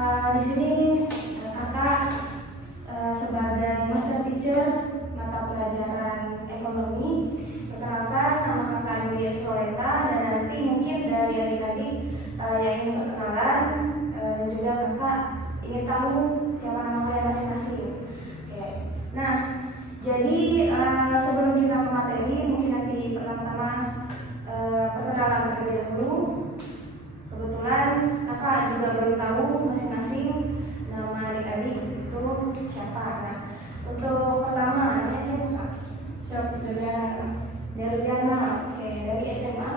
Di sini kakak sebagai master teacher mata pelajaran ekonomi. Perkenalkan, nama kakak Adelia Soleta, dan nanti mungkin dari adik-adik yang ingin perkenalan dan juga kakak ingin tahu siapa nama kalian masing-masing. Oke. Nah, jadi sebelum kita ke materi, mungkin nanti pertama-tama perkenalan terlebih dahulu. Kebetulan kakak juga belum tahu masing-masing nama adik-adik itu siapa. Nah, untuk pertama namanya siapa kak? Siapa Deliana. Oke, dari SMA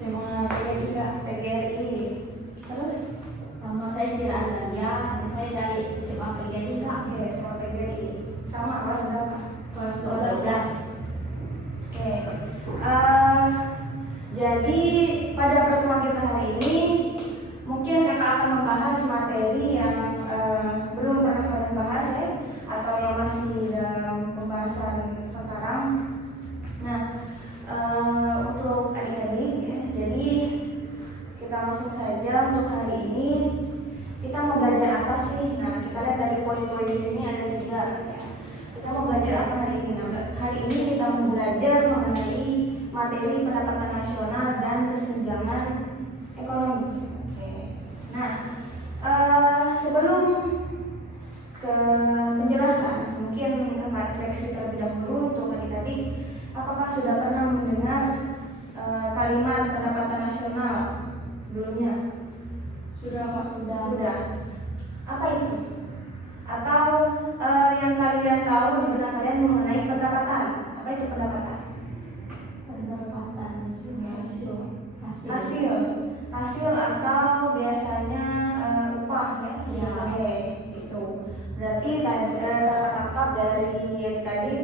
PGRI juga. PGRI. Terus Nama saya Sira Andalia, saya dari SMA PGRI juga. oke, SMA PGRI. Sama kelas berapa? Kelas 12. Oke. Jadi pada pertemuan kita hari ini mungkin kakak akan membahas materi yang belum pernah kalian bahas ya, atau yang masih dalam pembahasan sekarang. Nah, untuk adik-adik ya, jadi kita langsung saja untuk hari ini kita mau belajar apa sih? Nah, kita lihat dari poin-poin di sini ada 3 ya. Kita mau belajar apa hari ini? Nah, hari ini kita mau belajar mengenai materi pendapatan nasional dan kesenjangan ekonomi. Oke. Nah, sebelum ke penjelasan, mungkin kakak refleksi terlebih dahulu untuk adik-adik. Apakah sudah pernah mendengar kalimat pendapatan nasional sebelumnya? Sudah. Sudah. Apa itu? Atau yang kalian tahu di benak kalian mengenai pendapatan? Apa itu pendapatan? Pendapatan Hasil atau biasanya upah ya? Ya. Oke, itu. Berarti kakak dari tadi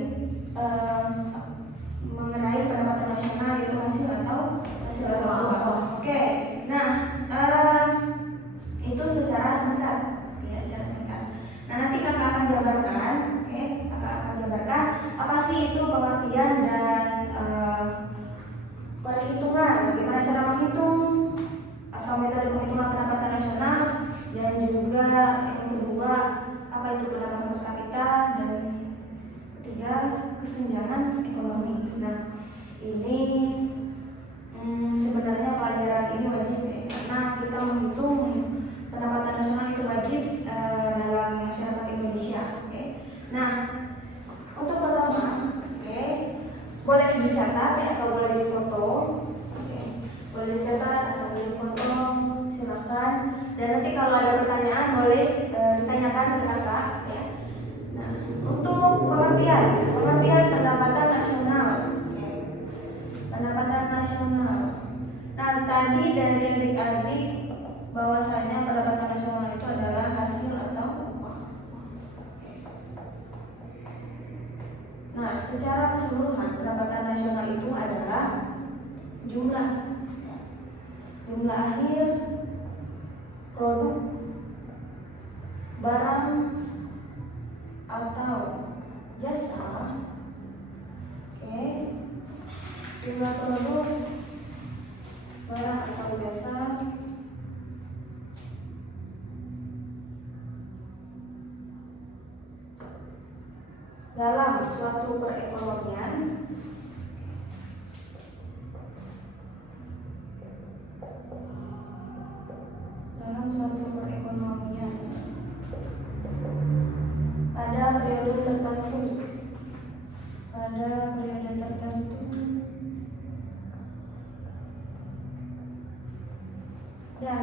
mengenai pendapatan nasional itu hasil atau upah. Oke. Nah, itu secara singkat, ya secara singkat. Nah, nanti kakak akan jabarkan, oke? Kakak akan jabarkan apa sih itu pengertian dan perhitungan, bagaimana cara menghitung atau metode penghitungan pendapatan nasional, dan juga yang kedua apa itu pendapatan per kapita, dan ketiga kesenjangan ekonomi. Nah, ini sebenarnya pelajaran ini wajib ya, karena kita menghitung pendapatan nasional itu wajib dalam masyarakat Indonesia. Oke. Nah, untuk pertama, oke, boleh dicatat ya, atau boleh difoto. Oke. Boleh dicatat atau difoto, silakan. Dan nanti kalau ada pertanyaan boleh ditanyakan ke kakak ya. Nah, untuk pengertian pendapatan nasional. Oke. Pendapatan nasional. Nah, tadi dari adik-adik bahwasanya pendapatan nasional itu adalah hasil atau upah. Nah, secara keseluruhan pendapatan nasional itu adalah jumlah akhir produk barang atau jasa. Oke. Jumlah produk barang atau jasa dalam suatu perekonomian pada periode tertentu dan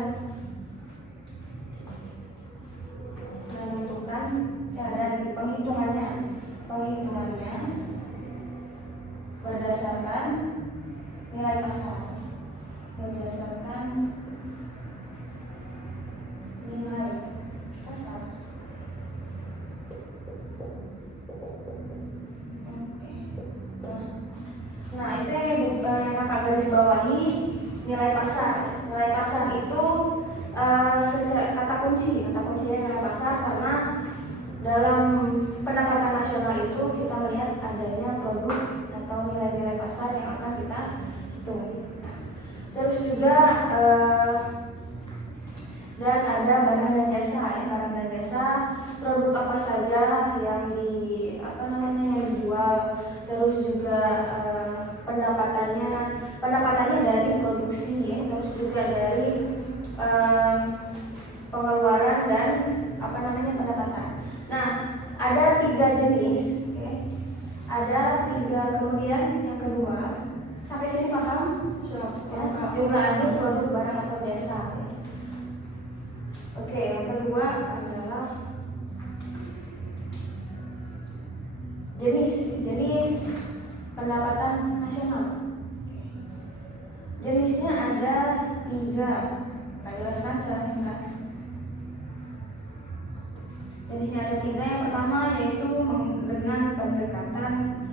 menentukan dan penghitungannya berdasarkan nilai pasar. Nah, itu yang kakak garis bawahi, nilai pasar. Nilai pasar itu kata kuncinya nilai pasar, karena dalam pendapatan nasional itu kita melihat adanya produk atau nilai-nilai pasar yang akan kita hitung. Terus juga dan ada barang dan jasa. Barang dan jasa, produk apa saja yang yang dijual, terus juga pendapatannya dari produksi, terus juga dari pengeluaran dan pendapatan. Nah, ada 3 jenis, ada 3. Kemudian yang kedua, sampai sini paham? Jumlah adil produk barang atau jasa. Oke, yang kedua adalah jenis pendapatan nasional. Jenisnya ada 3. Saya jelaskan secara singkat. Jenisnya ada 3. Yang pertama yaitu dengan pendekatan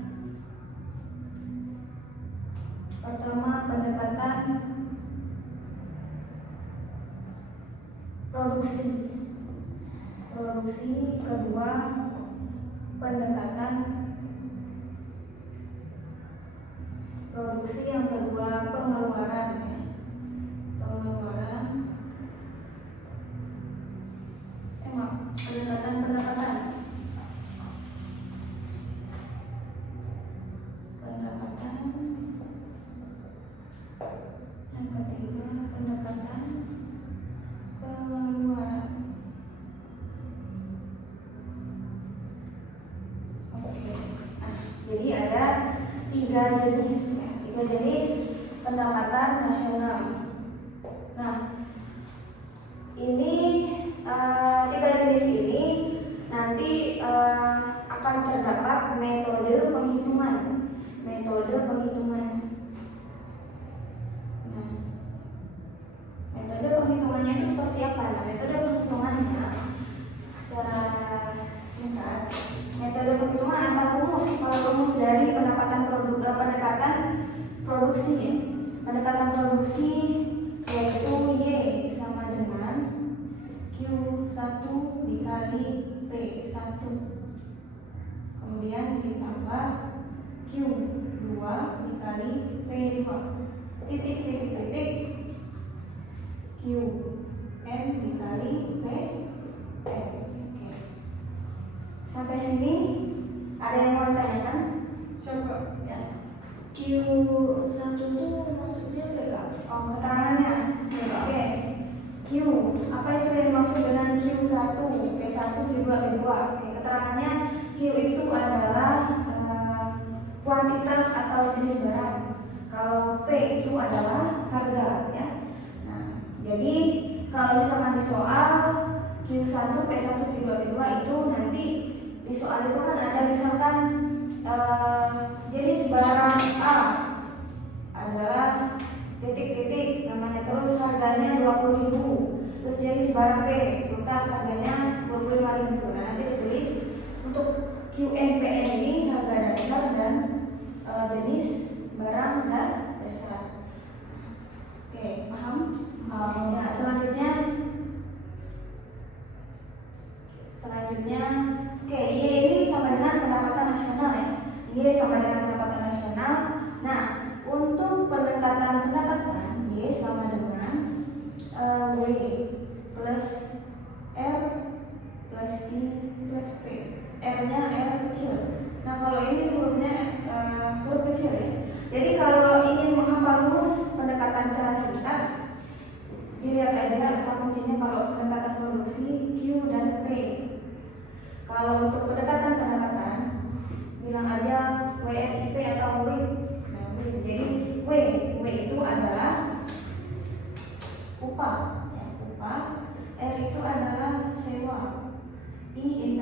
produksi, kedua pendekatan produksi, yang kedua pengeluaran. Pendekatan yang ketiga pendekatan pengeluaran. Oke. Jadi ada 3 jenis pendapatan nasional. Nah, ini 3 jenis ini nanti akan terdapat metode penghitungan. Nah, metode penghitungannya itu seperti apa? Nah, metode penghitungannya secara singkat, metode penghitungan atau rumus. Kalau rumus dari pendekatan produksi, pendekatan produksi yaitu Y sama dengan Q1 dikali P1, kemudian ditambah Q2 dikali P2 titik Qn dikali Pn. Oke. Sampai sini ada yang mau ditanyakan? Coba ya. Q1 itu maksudnya PK? Keterangannya. Oke. Q, apa itu yang dimaksud dengan Q1, P1, Q2, P2? Oke, keterangannya Q itu adalah kuantitas atau jenis barang. Kalau P itu adalah harga, ya. Nah, jadi kalau misalkan di soal Q1, P1, Q2, P2 itu nanti di soal itu kan ada misalkan jenis barang A adalah titik namanya, terus harganya 20.000. Terus jenis barang B bekas harganya 25.000. Nah, nanti ditulis untuk QNPN ini harga dasar dan jenis barang dan dasar. Oke, paham? Ya, selanjutnya oke, Y ini sama dengan pendapatan nasional, ya. Y sama dengan pendapatan nasional. Nah, untuk pendekatan Y sama dengan W plus R plus I plus P. R-nya R kecil. Nah, kalau ini hurufnya huruf kecil, ya. Jadi kalau ingin menghafal rumus pendekatan secara singkat, dilihat aja kata kuncinya kalau pendekatan produksi Q dan P. Kalau untuk pendekatan pendapatan, bilang aja WRIP atau WIP. Nah, jadi W itu adalah upah, ya, upah. R itu adalah sewa. I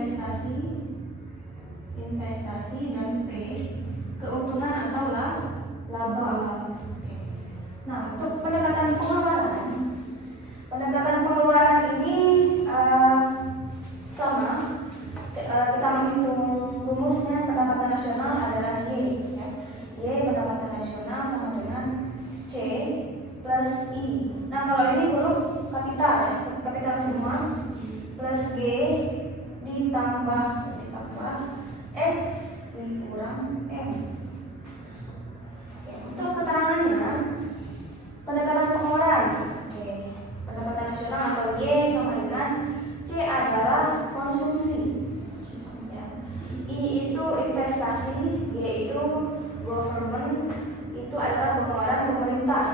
investasi dan P keuntungan atau laba. Nah, untuk pendekatan pengeluaran ini sama. Kita menghitung rumusnya pendapatan nasional adalah Y, ya. Y pendapatan nasional sama dengan C plus I. Nah, kalau ini huruf kapital, ya, kapital semua, plus G ditambah X dikurang M. Oke, untuk keterangannya pendekatan pengeluaran, pendapatan nasional atau Y sama dengan C adalah konsumsi. Ya. I itu investasi, Y itu government, itu adalah pengeluaran pemerintah.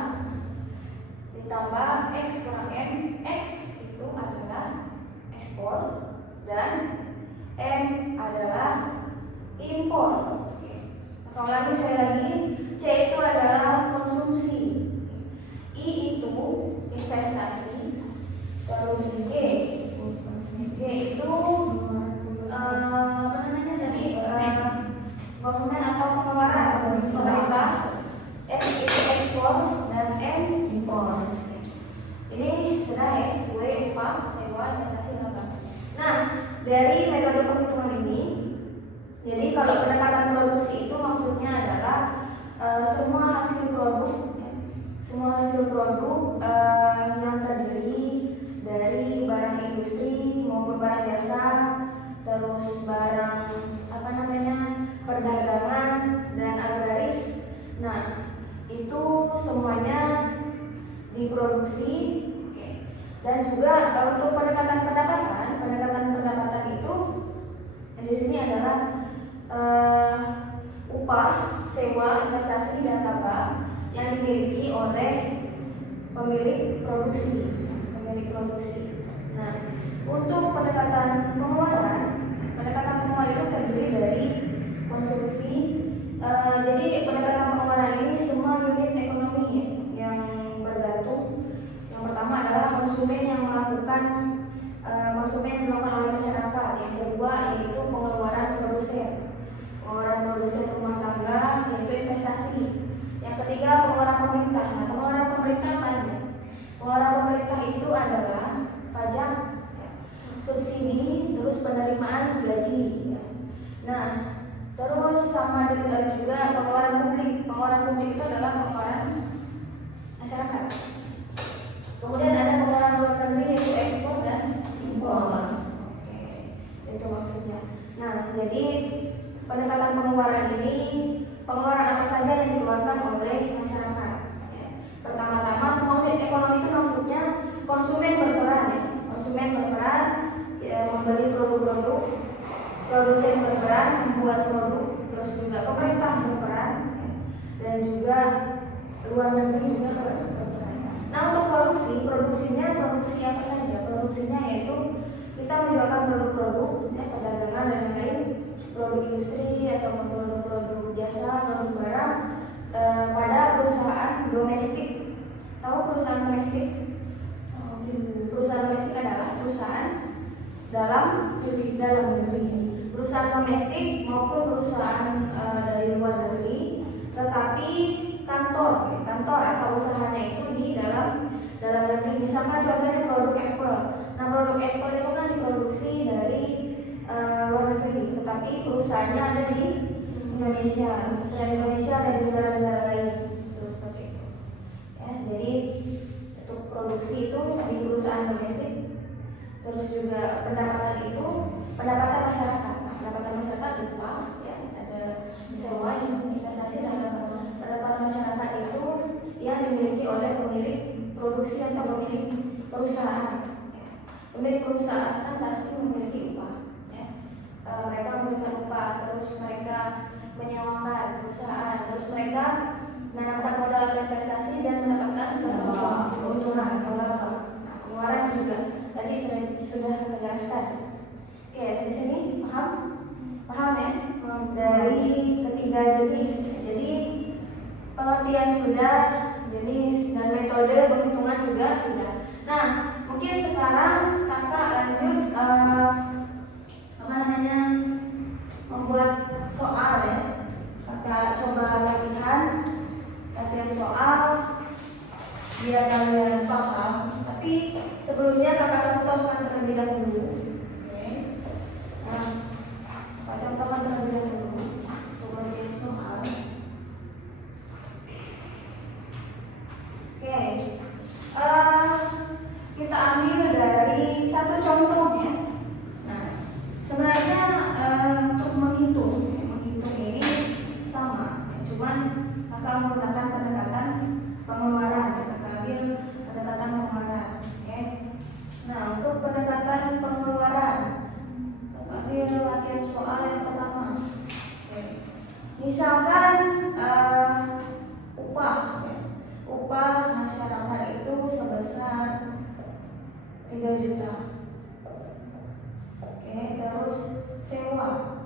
Ditambah X kurang M, X itu adalah ekspor dan M adalah impor. Oke. Nah, lagi sekali lagi, C itu adalah konsumsi, I itu investasi, terus G itu apa namanya tadi, government atau pengeluaran pemerintah, X itu ekspor dan M impor. Ini sudah ya, gue upah, sewa, investasi, apa. Nah, dari metode penghitungan ini, jadi kalau pendekatan produksi itu maksudnya adalah semua hasil produk, ya, semua hasil produk yang terdiri dari barang industri maupun barang jasa, terus barang apa namanya perdagangan dan agraris. Nah, itu semuanya diproduksi. Oke. Dan juga untuk pendekatan pendapatan itu di sini adalah upah, sewa, investasi dan laba yang dimiliki oleh pemilik produksi. Nah, untuk pendekatan pengeluaran itu terdiri dari konsumsi. Jadi pendekatan pengeluaran ini semua unit ekonomi yang bergantung. Yang pertama adalah konsumen yang dilakukan oleh masyarakat. Yang kedua yaitu pengeluaran produsen rumah tangga, yaitu investasi. Yang ketiga pengeluaran pemerintah. Nah, pengeluaran pemerintah apa aja? Pengeluaran pemerintah itu adalah pajak, ya, subsidi, terus penerimaan gaji. Ya. Nah, terus sama dengan juga pengeluaran publik. Pengeluaran publik itu adalah pengeluaran masyarakat. Kemudian ada pengeluaran luar negeri yaitu ekspor dan impor. Oke, itu maksudnya. Nah, jadi pendekatan pengeluaran ini, pengeluaran apa saja yang dikeluarkan oleh masyarakat. Ya. Pertama-tama semua unit ekonomi itu maksudnya konsumen berperan, ya. Konsumen berperan membeli produk-produk, produsen berperan membuat produk, terus juga pemerintah berperan, ya. Dan juga luar negeri juga berperan. Nah, untuk produksinya apa saja? Produksinya yaitu kita menjualkan produk-produk, ya, perdagangan dan lain-lain, produk industri atau produk-produk jasa, produk barang pada perusahaan domestik. Tahu perusahaan domestik? Perusahaan domestik adalah perusahaan dalam negeri. Perusahaan domestik maupun perusahaan dari luar negeri, tetapi kantor atau usahanya itu di dalam negeri. Misalnya contohnya produk Apple. Nah, produk Apple itu kan diproduksi dari luar negeri, tetapi perusahaannya ada di Indonesia. Selain Indonesia ada di negara-negara lain. Terus seperti itu. Ya, jadi untuk produksi itu di perusahaan domestik. Terus juga pendapatan masyarakat. Nah, pendapatan masyarakat upah, ya, ada sewa, investasi dan pendapatan masyarakat itu yang dimiliki oleh pemilik produksi atau pemilik perusahaan. Ya. Pemilik perusahaan kan pasti memiliki upah. Ya. Mereka memberikan upah, terus mereka menyewakan perusahaan, terus mereka mendapatkan modal investasi dan mendapatkan keuntungan atau laba. Nah, pengeluaran juga tadi sudah kita jelaskan. Oke, di sini paham ya? Dari ketiga jenis. Jadi pengertian sudah, jenis dan metode penghitungan juga sudah. Nah, mungkin sekarang kakak lanjut membuat soal, ya. Kakak coba latihan soal biar kalian paham. Tapi sebelumnya kakak contohkan terlebih dahulu. Oke. Nah, kakak contohkan terlebih dahulu kemudian soal. Oke. Kita ambil dari satu contoh, ya. Nah, sebenarnya untuk menghitung ini sama, ya. Cuman kakak menggunakan pendekatan pengeluaran. Kakak ambil pendekatan pengeluaran. Oke. juta. Oke, terus sewa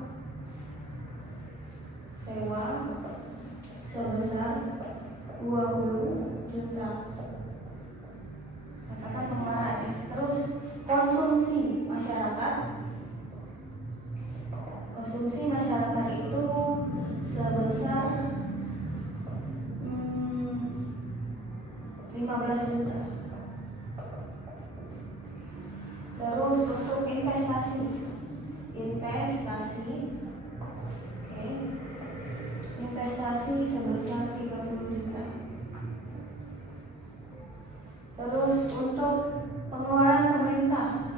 sebesar 20 juta. Katakan pengeluaran ya. Terus konsumsi masyarakat itu sebesar 15 juta. Terus untuk investasi oke, investasi sebesar 30 juta. Terus untuk pengeluaran pemerintah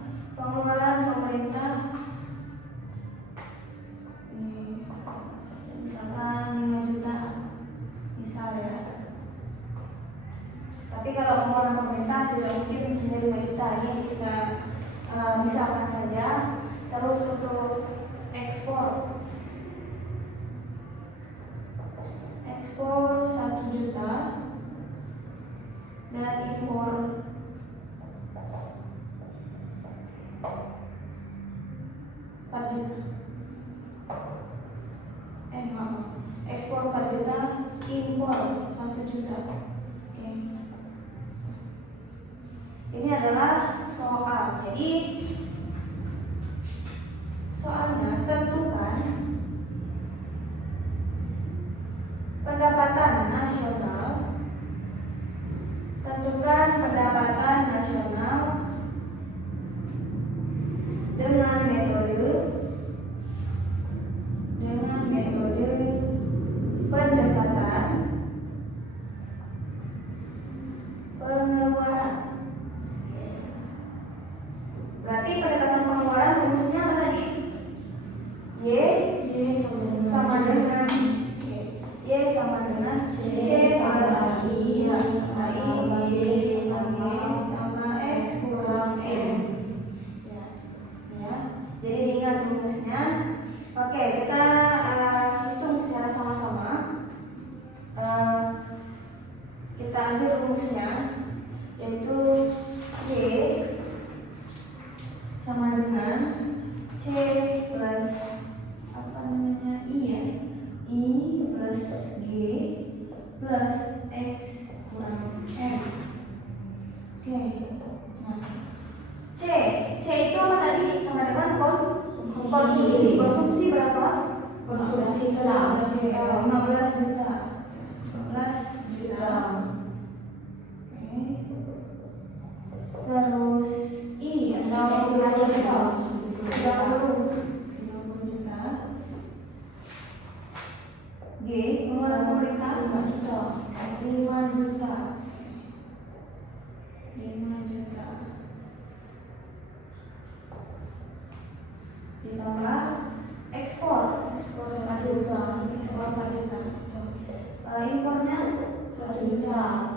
misalkan 5 juta misal ya. Tapi kalau pengeluaran pemerintah tidak mungkin hanya 5 juta, ini kita misalkan saja. Terus untuk ekspor 1 juta dan impor 4 juta. Ekspor 4 juta, impor 1 juta. Oke. Ini adalah soal. Jadi soalnya tentukan pendapatan nasional dengan metode pendekatan pengeluaran. Berarti pendekatan pengeluaran rumusnya apa tadi? Y sama dengan C plus I tambah X kurang M. Ya. Jadi diingat rumusnya. Oke, kita hitung secara sama-sama. Kita ambil rumusnya, yaitu Y sama dengan C plus I plus G plus X kurang M. Oke. Nah, C itu apa tadi? Sama dengan konsumsi berapa? Konsumsi 15 juta. Oke. Terus I atau 50 juta. G pengeluaran pemerintah 5 juta. Ditambah ekspor 4 juta. Impornya 1 juta.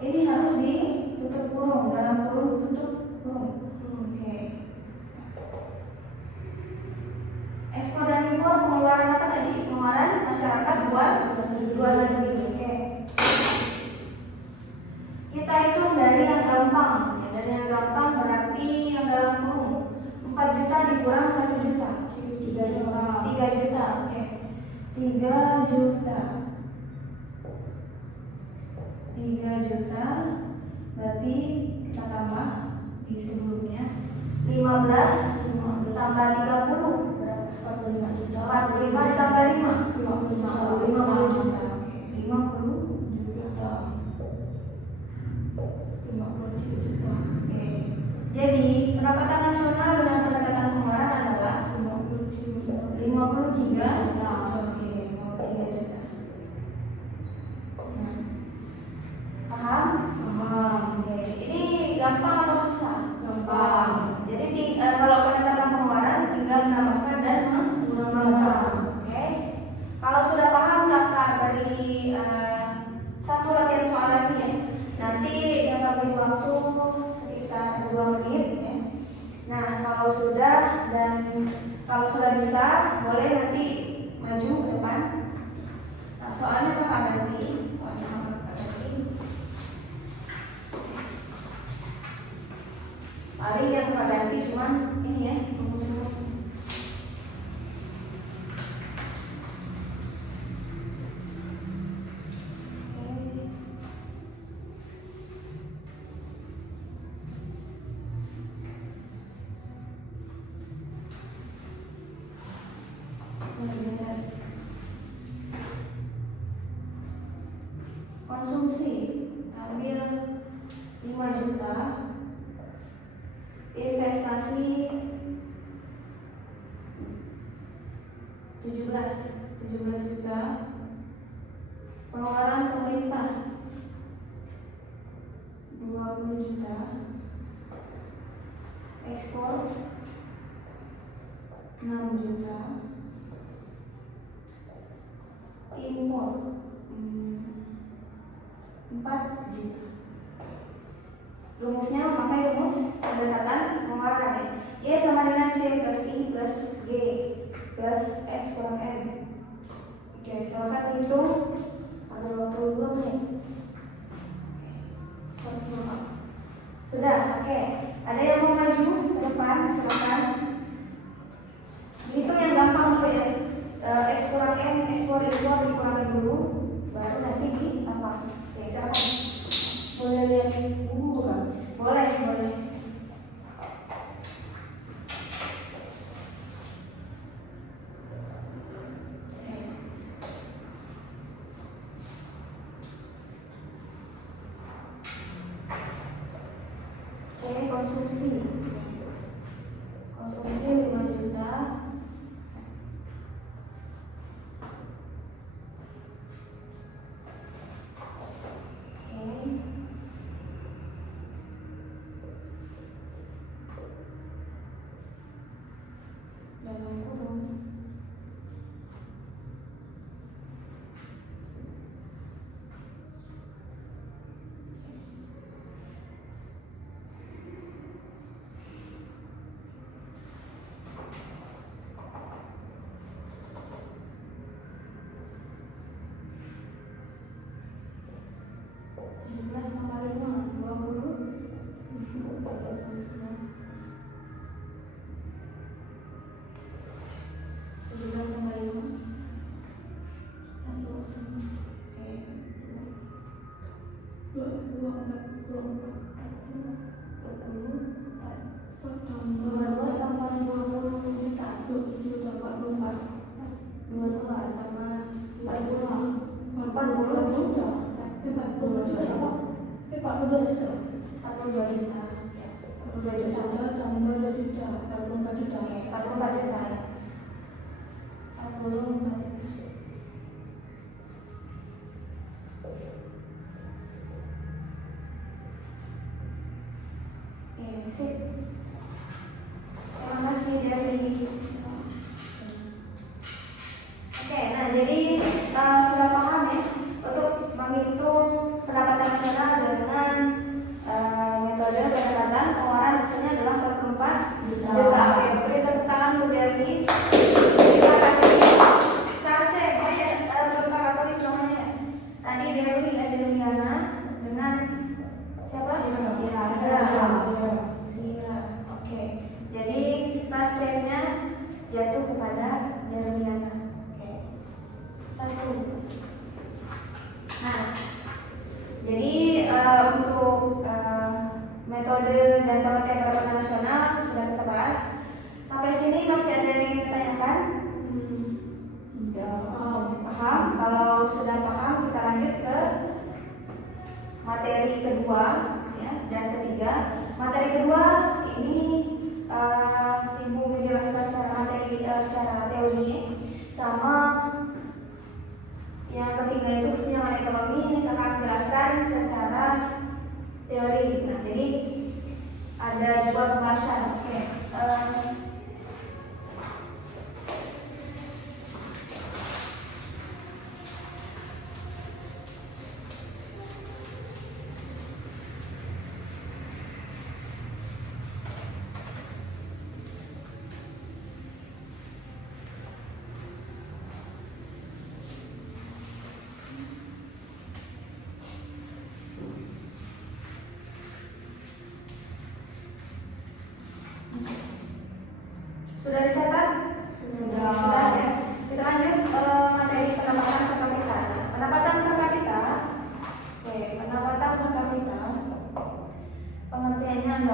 Ini harus ditutup kurung, dalam kurung tutup kurung. Oke. Ekspor dan impor pengeluaran apa tadi? Pengeluaran masyarakat luar negeri. Oke. Kita hitung dari yang gampang. Dari yang gampang berarti yang dalam kurung 4 juta dikurang 1 juta. 3 juta. Oke. 3 juta berarti kita tambah di sebelumnya 15 tambah 30 berapa? 45 juta. 45 ditambah 5 50 juta. Oke, 50 juta. 53 juta. Oke. Jadi pendapatan nasional dengan pendekatan pengeluaran adalah 53 juta. Oke, 53 juta. Paham? Oke. Ini gampang atau susah? Gampang. Jadi kalau pendekatan pengeluaran tinggal menambahkan dan mengurangi. Oke. Kalau sudah paham, kakak beri satu latihan soal lagi ya. Nanti kakak beri waktu sekitar 2 menit ya. Nah, kalau sudah bisa, boleh nanti maju ke depan. Nah, soalnya kakak ganti. Paling yang kita ganti cuman ini ya, rumus-rumus. Konsumsi ambil 5 juta, investasi 17 juta, pengeluaran pemerintah 20 juta, ekspor 6 juta, impor 4 juta. Rumusnya memakai rumus pendekatan pengeluaran ya. Y sama dengan C plus I plus G plus X kurang M. Oke, silakan hitung. Ada waktu 2 menit. Sudah, oke. Ada yang mau maju ke depan, silakan. Hitung yang gampang dulu ya. X kurang M, ekspor impor dikurangi dulu, baru nanti ditambah. Oke, silakan. Boleh lihat buku kan? Boleh. C konsumsi 5 juta. Dalam kurung sip. Terima kasih dari. Oke, nah jadi sudah paham ya untuk menghitung pendapatan nasional dengan metode pendekatan pengeluaran hasilnya adalah 44 juta. Oke, beri tepuk tangan untuk Delhi. Terima kasih. Start check. Oh ya, belum kakak tulis namanya. Tadi Delhi Adriana dengan siapa? Sira. Oke. Jadi start check-nya jatuh kepada Delhiana. Oke. 1. Nah, jadi untuk metode dan pengertian pendapatan nasional sudah kita bahas. Sampai sini masih ada yang ingin ditanyakan? Tidak. Paham? Kalau sudah paham, kita lanjut ke materi kedua ya, dan ketiga. Materi kedua ini Ibu menjelaskan secara teori, sama yang ketiga itu kesenjangan ekonomi, ini kakak jelaskan secara teori. Nah, jadi ada 2 pembahasan. Oke.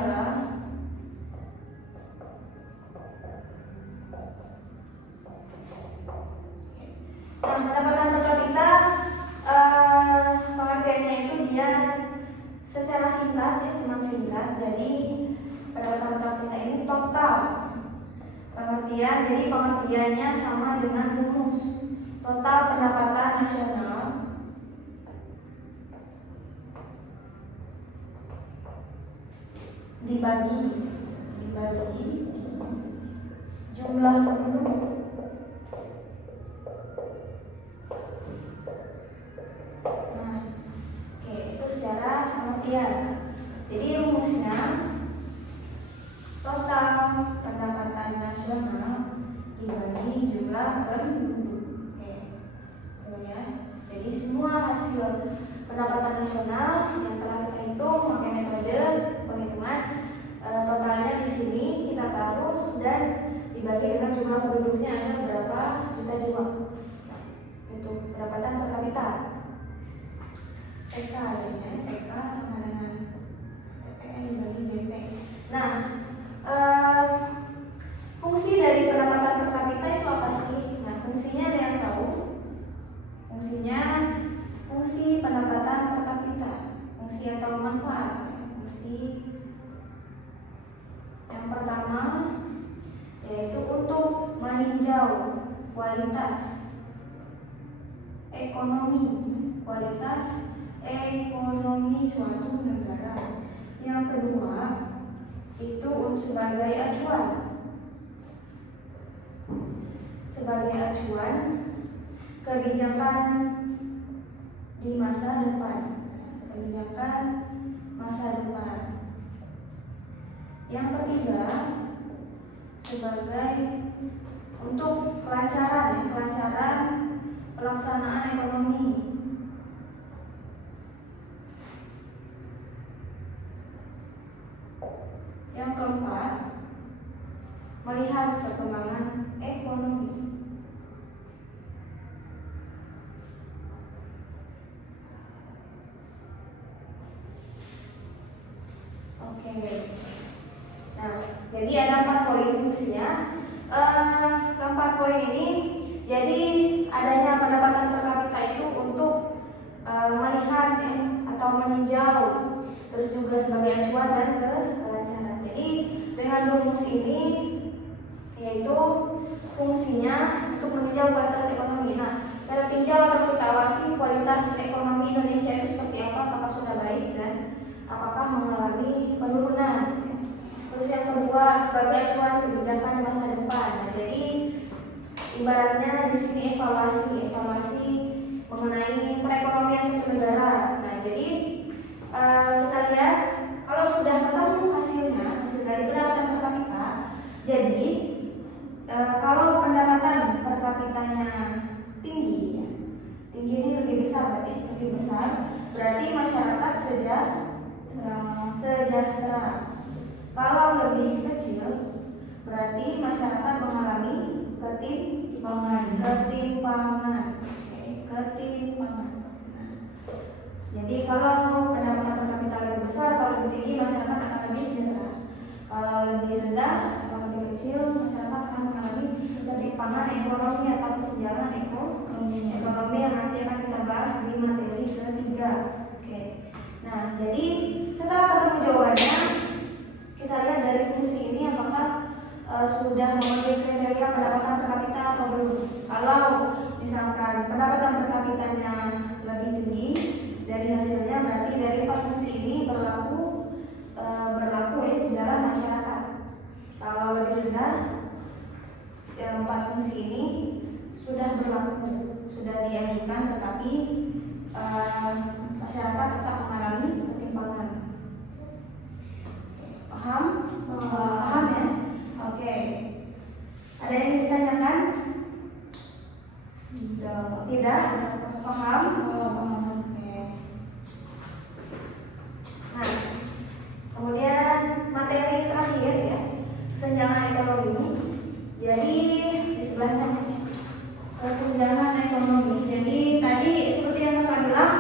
adalah pendapatan per kapita. Pengertiannya itu dia secara singkat ya, cuma singkat. Jadi pendapatan per kapita ini total pengertian. Jadi pengertiannya sama dengan rumus total pendapatan nasional dibagi jumlah penduduk. Nah, oke, itu secara pengertian. Jadi rumusnya total pendapatan nasional dibagi jumlah penduduk. Oke, itu ya. Jadi semua hasil pendapatan nasional yang telah kita hitung pakai metode penghitungan totalnya di sini kita taruh dan dibagi dengan jumlah penduduknya ada berapa juta jiwa. Nah, itu pendapatan per kapita. TK ya, TK sama dengan TPN dibagi JP. Nah, fungsi dari pendapatan per kapita itu apa sih? Nah, fungsinya ada yang tahu? Fungsinya fungsi pendapatan per kapita, fungsi atau manfaat. Fungsi yang pertama yaitu untuk meninjau kualitas ekonomi suatu negara. Yang kedua itu sebagai acuan kebijakan di masa depan. Yang ketiga sebagai untuk kelancaran pelaksanaan ekonomi. Yang keempat melihat perkembangan ekonomi. Oke. Nah, jadi ada 4 poin fungsinya. Keempat poin ini, jadi adanya pendapatan per kapita itu untuk melihat atau meninjau, terus juga sebagai acuan dan kelancaran. Jadi dengan rumus ini yaitu fungsinya untuk meninjau kualitas ekonomi. Nah, kita tinjau atau kita awasi kualitas ekonomi Indonesia itu seperti apa, apakah sudah baik dan apakah mengalami penurunan. Terus yang kedua sebagai acuan kebijakan di masa depan. Nah, jadi ibaratnya di sini evaluasi mengenai perekonomian suatu negara. Nah, jadi kita lihat kalau sudah ketemu hasil dari pendapatan per kapita. Jadi kalau pendapatan per kapitanya tinggi ini lebih besar, berarti masyarakat sejahtera. Kalau lebih kecil, berarti masyarakat mengalami ketimpangan. Jadi kalau pendapatan per kapita lebih besar atau lebih tinggi, masyarakat akan lebih sejahtera. Kalau lebih rendah atau lebih kecil, masyarakat akan mengalami ketimpangan ekonomi atau kesenjangan ekonomi yang nanti akan kita bahas di materi ketiga. Oke. Nah, jadi setelah ketemu jawabannya, kita lihat dari fungsi ini apakah sudah memenuhi kriteria pendapatan per kapita atau belum. Kalau misalkan pendapatan per kapitanya lebih tinggi dari hasilnya, berarti dari 4 fungsi ini berlaku dalam masyarakat. Kalau lebih rendah, 4 fungsi ini sudah berlaku, sudah diajukan, tetapi masyarakat tetap mengalami ketimpangan. Paham ya? Oke. Ada yang ditanyakan? Tidak? Paham? Oke. Nah, kemudian materi terakhir ya, kesenjangan ekonomi. Jadi di sebelahnya kesenjangan ekonomi. Jadi tadi seperti yang Kakak bilang,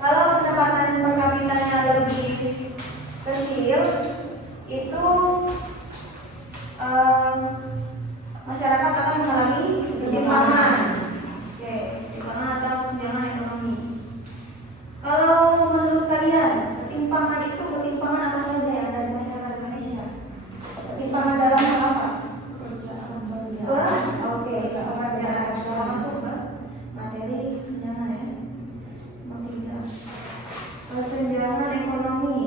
kalau pendapatan per kapitanya lebih kecil itu masyarakat akan mengalami ketimpangan. Oke, ketimpangan atau kesenjangan ekonomi. Kalau menurut kalian, ketimpangan itu ketimpangan apa saja yang ada di masyarakat Indonesia? Ketimpangan dalam hal apa? Oke, pekerjaan. Sudah masuk ke materi kesenjangan ya. Nomor 3. Kesenjangan ekonomi.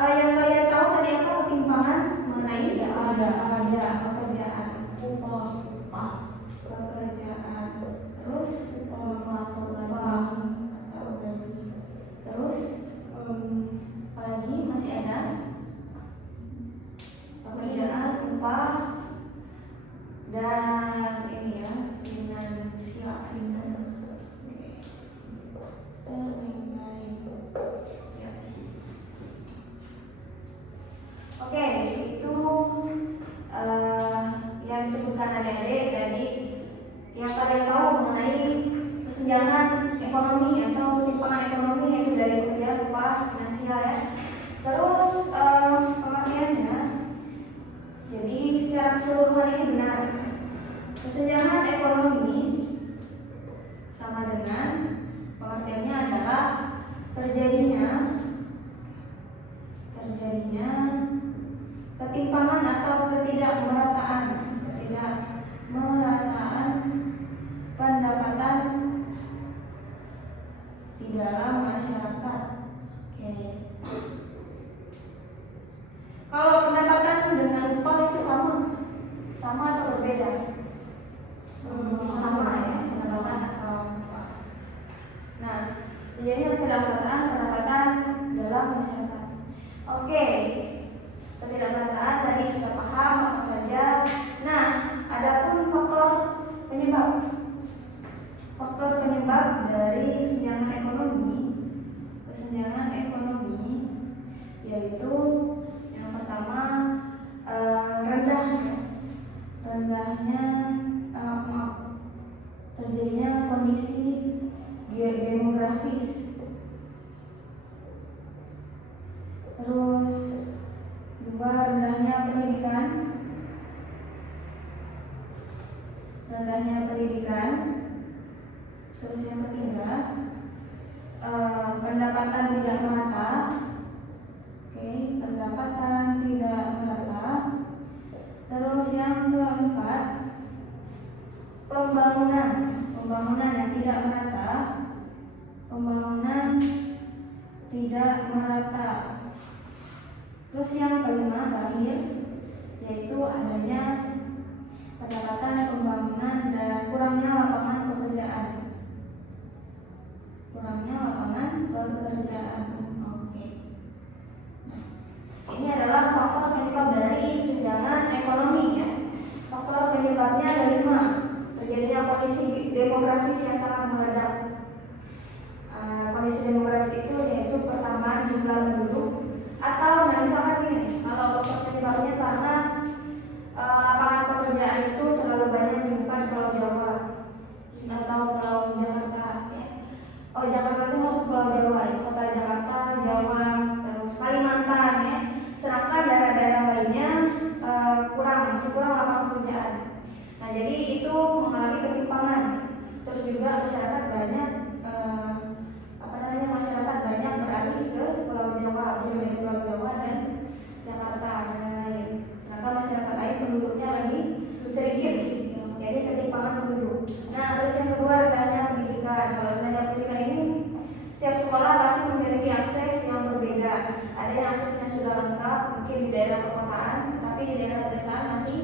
Yang kalian tahu tadi apa ketimpangan mengenai pekerjaan. Pekerjaan. Terus upah atau gaji. Terus apalagi masih ada pekerjaan, upah, dan ini ya finansial. Oke, itu yang disebutkan adik-adik tadi yang kalian tahu mengenai kesenjangan ekonomi atau ketimpangan ekonomi, yaitu dari pekerjaan, upah, finansial ya. Terus pengertiannya, jadi secara keseluruhan ini benar. Kesenjangan ekonomi sama dengan pengertiannya adalah terjadinya ketimpangan atau ketidakmerataan pendapatan di dalam masyarakat. Oke. Kalau pendapatan dengan upah itu sama atau berbeda? Sama ya, pendapatan atau upah. Nah, jadi ketidakmerataan pendapatan dalam masyarakat. Oke, ketidakmerataan tadi sudah paham apa saja. Nah, adapun faktor penyebab dari kesenjangan ekonomi, yaitu yang pertama terjadinya kondisi demografis. Terus dua, rendahnya pendidikan. Terus yang ketiga, pendapatan tidak merata. Oke, pendapatan tidak merata. Terus yang keempat, pembangunan yang tidak merata. Terus yang kelima terakhir, yaitu adanya pendapatan, pembangunan, dan kurangnya lapangan pekerjaan. Oke. Nah, ini adalah faktor penyebab dari kesenjangan ekonomi ya. Faktor penyebabnya ada 5. Terjadinya kondisi demografis yang sangat meledak. Kondisi demografis itu yaitu pertambahan jumlah penduduk, atau misalkan ini, kalau penyebabnya karena lapangan pekerjaan itu terlalu banyak dibuka di Pulau Jawa atau Pulau Jakarta ya. Jakarta itu masuk Pulau Jawa, kota Jakarta, Jawa, terus Kalimantan ya. Sedangkan daerah-daerah lainnya masih kurang lapangan pekerjaan. Nah, jadi itu mengalami ketimpangan. Terus juga masyarakat banyak beralih ke Pulau Jawa, dari Pulau Jawa dan Jakarta dan lain-lain. Sedangkan masyarakat lain penduduknya lebih sedikit, jadi ketimpangan penduduk. Nah, terus yang kedua rendahnya pendidikan. Kalau rendahnya pendidikan ini, setiap sekolah pasti memiliki akses yang berbeda. Ada yang aksesnya sudah lengkap, mungkin di daerah perkotaan, tapi di daerah pedesaan masih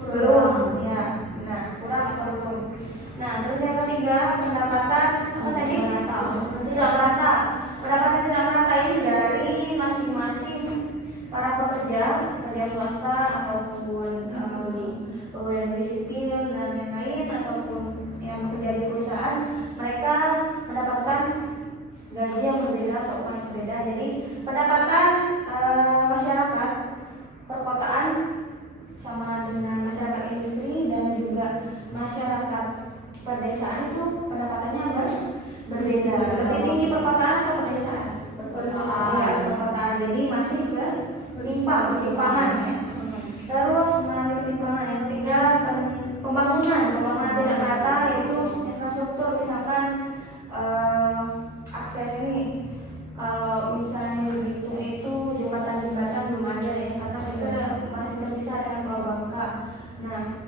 belum. Ya, nah kurang atau belum. Nah, terus yang ketiga pendapatan tidak merata. Pendapatan tidak merata ini dari masing-masing para pekerja swasta ataupun pegawai negeri sipil dan lain-lain, ataupun yang bekerja di perusahaan, mereka mendapatkan gaji yang berbeda atau upah yang berbeda. Jadi pendapatan masyarakat perkotaan sama dengan masyarakat industri dan juga masyarakat pedesaan itu pendapatannya berbeda. Lebih tinggi perkotaan atau pedesaan? Perkotaan. Jadi ketimpangan ya. Terus mengalami ketimpangan. Yang ketiga, pembangunan tidak merata, yaitu infrastruktur, misalkan akses ini. Kalau misalnya dihitung itu jembatan belum ada ya, karena kita masih terpisah dengan Pulau Bangka. Nah,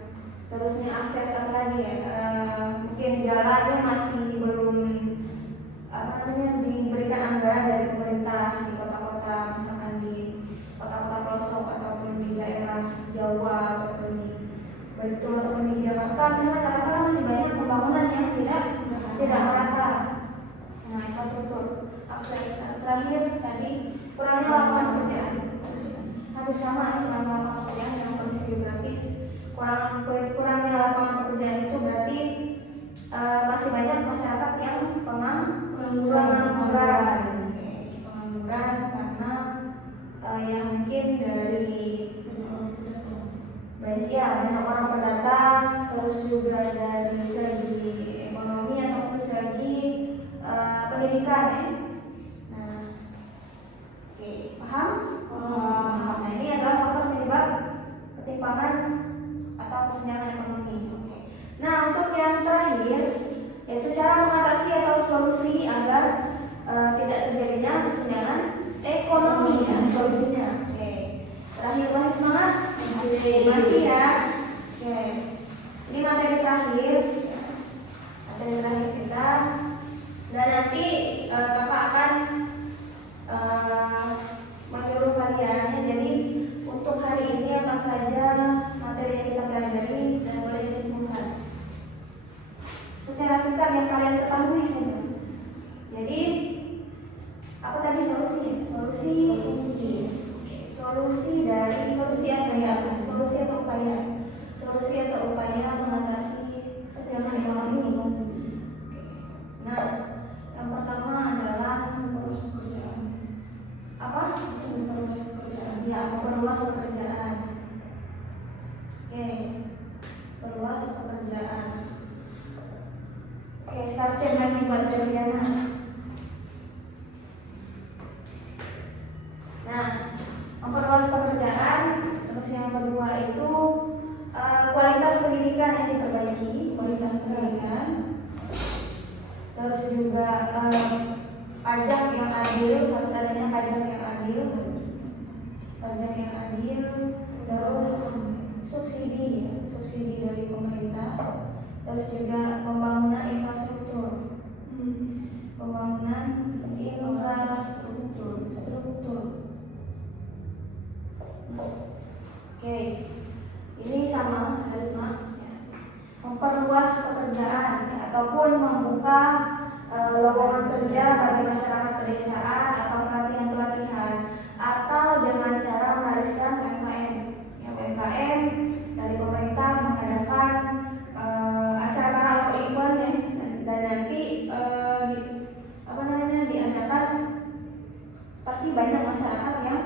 terus nih akses apa lagi ya? Mungkin jalannya masih belum diberikan anggaran dari pemerintah di kota-kota, misalkan di kota-kota pelosok ataupun di daerah Jawa ataupun di Belitung ataupun di Jakarta. Misalnya Jakarta masih banyak pembangunan yang tidak merata. Nah, infrastruktur, akses. Terakhir tadi kurangnya lapangan pekerjaan. Hampir sama ya, kurangnya lapangan pekerjaan yang kondisi geografis. Kurangnya lapangan pekerjaan itu berarti masih banyak masyarakat yang pengangguran karena yang mungkin dari banyak orang pendatang, terus juga dari segi ekonomi ataupun segi pendidikan ya. Nah, oke, paham? Nah, ini adalah faktor penyebab ketimpangan atau kesenjangan ekonomi. Oke. Nah, untuk yang terakhir yaitu cara mengatasi atau solusi agar tidak terjadinya kesenjangan ekonomi ya, solusinya. Oke. Terakhir, masih semangat? Masih ya. Oke. Ini materi terakhir. Materi terakhir kita. Dan nanti kakak akan menyuruh kalian ya. Jadi untuk hari ini apa saja materi yang kita pelajari dan boleh disimpulkan secara singkat yang kalian ketahui saja. Jadi apa tadi solusinya? Solusi atau upaya mengatasi kesenjangan ekonomi. Nah, yang pertama adalah apa? Memperluas pekerjaan. Oke, perluas pekerjaan. Oke, start lagi buat Juliana. Nah, memperluas pekerjaan. Terus yang kedua itu kualitas pendidikan yang diperbaiki, kualitas pendidikan. Terus juga pajak yang adil, harus adanya pajak yang adil. Terus subsidi dari pemerintah. Terus juga pembangunan infrastruktur. Oke, ini sama dari memperluas pekerjaan ataupun membuka lowongan kerja bagi masyarakat pedesaan atau pelatihan atau dengan cara mewariskan UMKM dari pemerintah mengadakan acara atau event ya, dan nanti diadakan pasti banyak masyarakat yang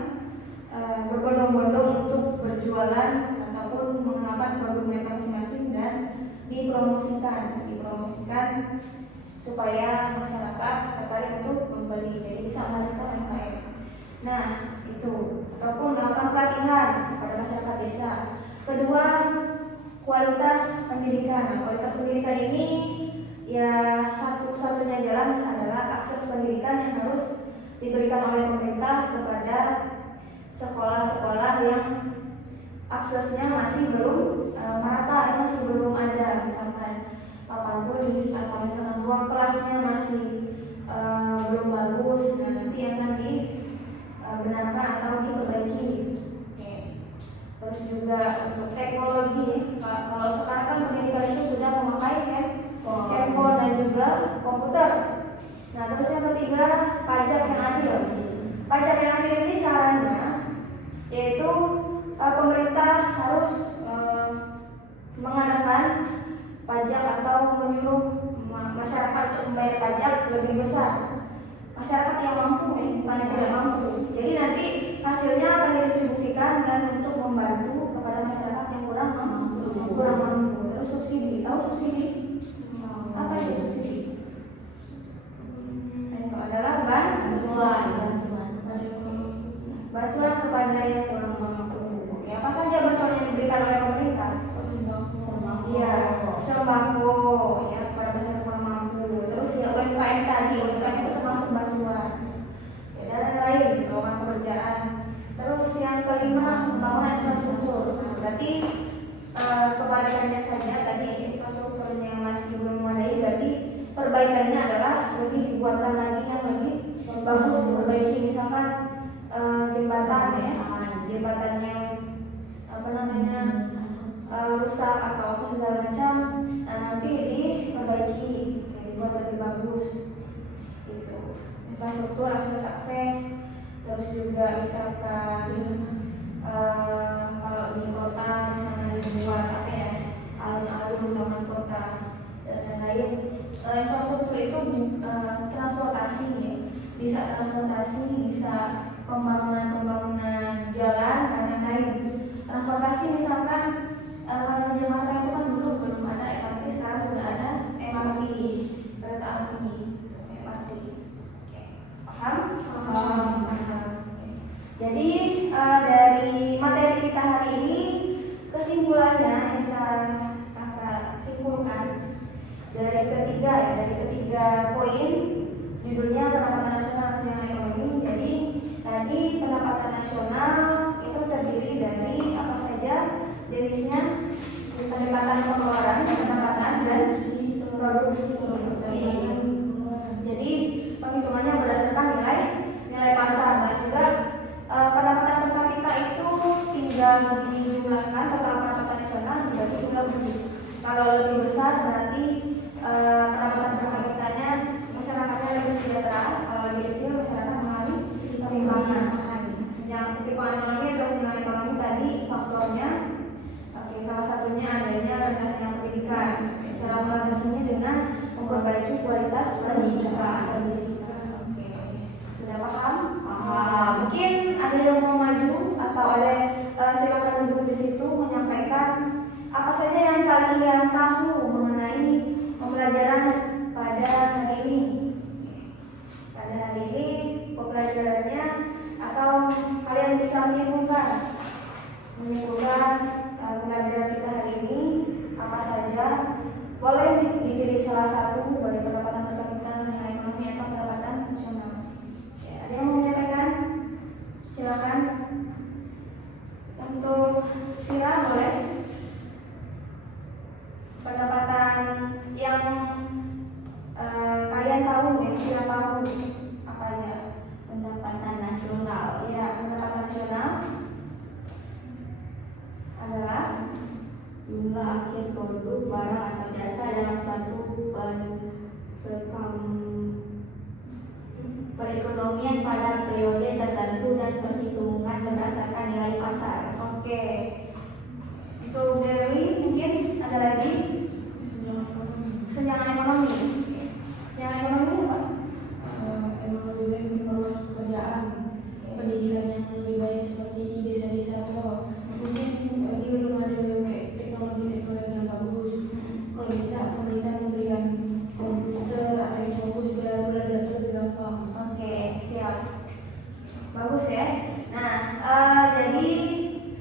berbondong-bondong untuk berjualan ataupun mengenalkan produk mereka masing-masing dan dipromosikan supaya masyarakat tertarik untuk membeli, jadi bisa mewariskan UMKM. Nah, itu ataupun melakukan pelatihan kepada masyarakat desa. Kedua, kualitas pendidikan. Kualitas pendidikan ini ya satu-satunya jalan adalah akses pendidikan yang harus diberikan oleh pemerintah kepada sekolah-sekolah yang aksesnya masih belum merata, masih belum ada, misalkan papan tulis atau misalkan ruang kelasnya masih belum bagus. Nah, nanti akan dibenarkan atau diperbaiki. Oke. Terus juga untuk teknologi, kalau sekarang kan pendidikan itu sudah memakai handphone dan juga komputer. Nah, terus yang ketiga, pajak yang adil. Pajak yang adil ini caranya yaitu pemerintah harus mengadakan pajak atau menyuruh masyarakat untuk membayar pajak lebih besar. Masyarakat yang mampu, bukan yang tidak mampu. Jadi nanti hasilnya akan didistribusikan dan untuk membantu kepada masyarakat yang kurang mampu. Terus subsidi, tahu subsidi? Apa itu subsidi? bantuan kepada yang kurang mampu. Oke, apa saja bantuan yang diberikan oleh pemerintah? Iya, sembako ya kepada masyarakat kurang mampu. Terus ya UMKM tadi, UMKM itu termasuk bantuan. Ya, dan lain-lain, lowongan pekerjaan. Terus yang kelima, pembangunan infrastruktur. Nah, berarti kebalikannya saja tadi infrastrukturnya masih belum memadai, berarti perbaikannya adalah lebih dibuatkan lagi yang lebih bagus, diperbaiki misalkan jembatan ya, jembatannya apa namanya rusak atau apa segala macam, nah nanti diperbaiki, dibuat lebih bagus itu infrastruktur, akses, terus juga misalkan kalau di kota misalnya dibuat apa ya, alun-alun taman kota dan lain-lain. Infrastruktur itu transportasi ya, bisa transportasi, bisa pembangunan jalan dan lain-lain. Transportasi misalkan kalau di Jakarta itu kan dulu belum ada MRT, sekarang sudah ada MRT, kereta api, MRT. Oke. Paham? Paham. Jadi dari materi kita hari ini, kesimpulannya yang bisa kakak simpulkan dari ketiga poin, judulnya pendapatan nasional dan ekonomi. Jadi tadi pendapatan nasional itu terdiri dari apa saja jenisnya, pendekatan pengeluaran, pendapatan dan produksi. Jadi penghitungannya berdasarkan nilai pasar, dan juga pendapatan per kapita itu tinggal dijumlahkan total pendapatan nasional dibagi jumlah penduduk. Kalau lebih besar berarti pendapatan per kapitanya masyarakatnya lebih sejahtera. Kalau lebih kecil masyarakat mengalami ketimpangan. Ketimpangan ekonomi atau ketimpangan ekonomi tadi faktornya, oke, salah satunya adanya rendahnya pendidikan. Cara mengatasinya dengan memperbaiki kualitas pendidikan. Oke, sudah paham? Paham. Mungkin ada yang mau maju atau ada silakan duduk di situ menyampaikan apa saja yang kalian tahu mengenai pembelajaran pada hari ini. Pada hari ini pembelajarannya atau kalian bisa menyimpulkan pembelajaran kita hari ini apa saja. Boleh dipilih salah satu, boleh pendapatan per kapita, nilai ekonomi atau pendapatan nasional. Ya, ada yang mau menyampaikan? Silakan. Untuk Sira boleh. Pendapatan yang kalian tahu, yang Sira tahu apa aja? Pendapatan nasional. Iya, pendapatan nasional adalah Jumlah akhir produk barang atau jasa dalam suatu perekonomian pada periode tertentu dan perhitungan berdasarkan nilai pasar. oke. Untuk Dewi mungkin ada lagi senjangan ekonomi. Senjangan ekonomi apa? Emang lebih baik memperluas pekerjaan, pendidikan yang lebih baik seperti di desa-desa atau mungkin dia belum ada kayak teknologi yang bagus. Kalau bisa pemerintah memberikan komputer atau yang bagus juga belajar lebih gampang. Oke, siap. Bagus ya. Nah, jadi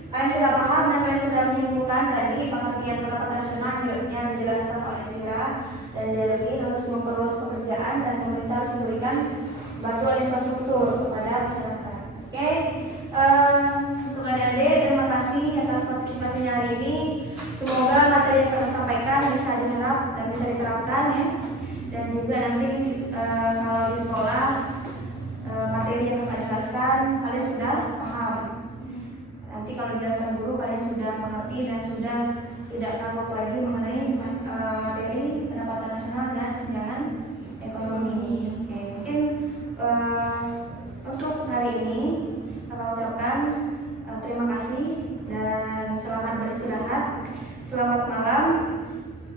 kalian sudah paham dan kalian sudah menyimpulkan tadi pengertian pendapatan nasional yang dijelaskan oleh Sira dan Dewi harus memperluas pekerjaan dan pemerintah harus memberikan bantuan infrastruktur kepada masyarakat. Oke, untuk adik-adik terima kasih atas partisipasinya hari ini. Semoga materi yang kita sampaikan bisa diserap dan bisa diterapkan ya. Dan juga nanti kalau di sekolah materi yang kita jelaskan kalian sudah paham. Nanti kalau dijelaskan guru kalian sudah mengerti dan sudah tidak kagok lagi mengenai materi pendapatan nasional dan senjangan ekonomi. Oke, mungkin untuk hari ini kita ucapkan terima kasih dan selamat beristirahat. Selamat malam.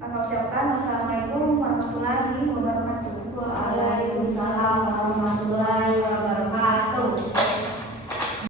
Aku ucapkan wassalamualaikum warahmatullahi wabarakatuh. Waalaikumsalam warahmatullahi wabarakatuh.